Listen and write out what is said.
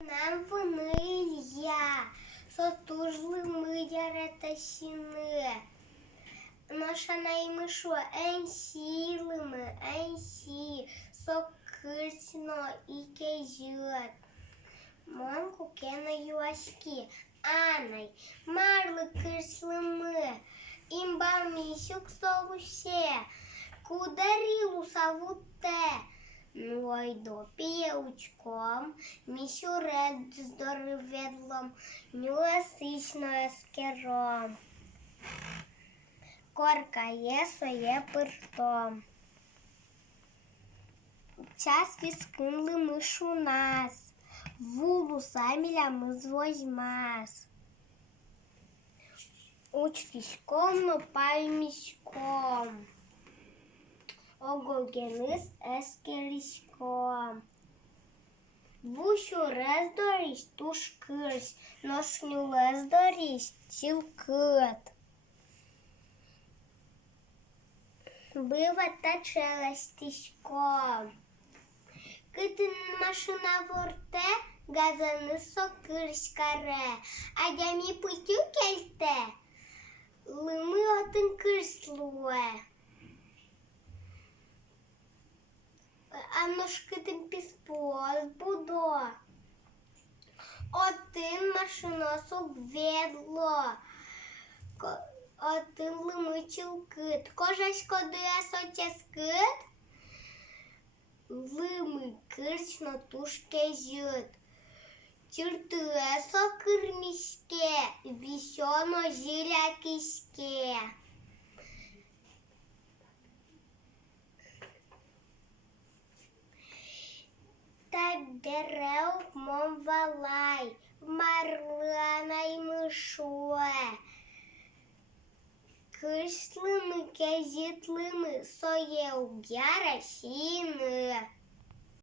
Нам вони Ілья, сотужли мидяре та сіни. Наша наймишу енсілими, енсі, сокирцно і кезюр. Монку кена юаські, анай, марли кирслими, імба місюк совусе, кударілу савуте. Нойдо піючком, місюред здороведлом, нюасично ескером. Коркає своє пиртом. Час віскинли мишу нас, вулу саміля ми звозьмас. Учкішком, но пальмішком. Огогенис ескерішком. Вущу рездорісь тушкирсь, ношню лездорісь цілкит. Бива та челестишком. Китин машина ворте, газани сокирськаре, а дямі путю кельте, лими один кирслуе. А ножки тим піспос будо. Один машиносок ведло. Один лимичил кит. Кожасько дуясоче скит. Лими кирчно тушке жит. Тіртуесо кирмішке. Вісьоно зіля кишке. Та дерев мом валай, марла й мишуе. Кишлими, кезітлими, соє угяра сіни.